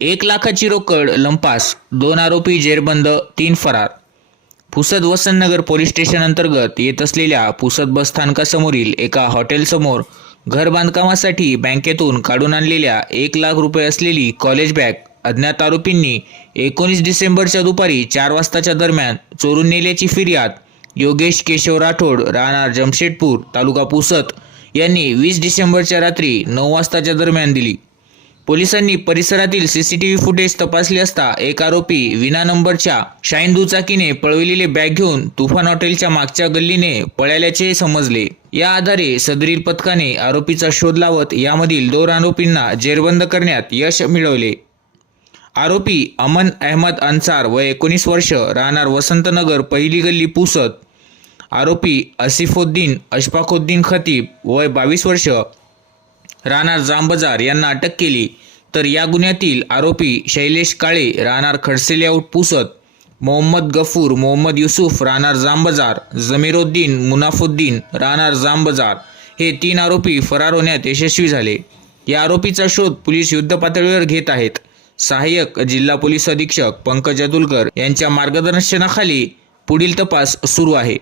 एक लाखाची रोकड लंपास दोन आरोपी जेरबंद तीन फरार. पुसद वसंतनगर पोलीस स्टेशन अंतर्गत येत असलेल्या पुसद बस स्थानकासमोरील एका हॉटेलसमोर घर बांधकामासाठी बँकेतून काढून आणलेल्या एक लाख रुपये असलेली कॉलेज बॅग अज्ञात आरोपींनी एकोणीस डिसेंबरच्या दुपारी चार वाजताच्या दरम्यान चोरून नेल्याची फिर्याद योगेश केशव राठोड राहणार जमशेदपूर तालुका पुसद यांनी वीस डिसेंबरच्या रात्री नऊ वाजताच्या दरम्यान दिली. पोलिसांनी परिसरातील सीसीटीव्ही फुटेज तपासले असता एक आरोपी विना नंबरच्या शाईन दुचाकीने पळविलेले बॅग घेऊन तुफान हॉटेलच्या मागच्या गल्लीने पळाल्याचे समजले. या आधारे सदरील पथकाने आरोपीचा शोध लावत यामधील दोन आरोपींना जेरबंद करण्यात यश मिळवले. आरोपी अमन अहमद अन्सार व एकोणीस वर्ष राहणार वसंतनगर पहिली गल्ली पुसत आरोपी असिफुद्दीन अशफाकुद्दीन खतीब वय बावीस वर्ष राहणार जांबजार यांना अटक केली. तर या गुन्ह्यातील आरोपी शैलेश काळे राहणार खडसेल्याऊट पुसत मोहम्मद गफूर मोहम्मद युसुफ राहणार जांबजार जमीरुद्दीन मुनाफुद्दीन राहणार जांबजार हे तीन आरोपी फरार होण्यात यशस्वी झाले. या आरोपीचा शोध पोलीस युद्धपातळीवर घेत आहेत. सहाय्यक जिल्हा पोलीस अधीक्षक पंकज अतुलकर यांच्या मार्गदर्शनाखाली पुढील तपास सुरू आहे.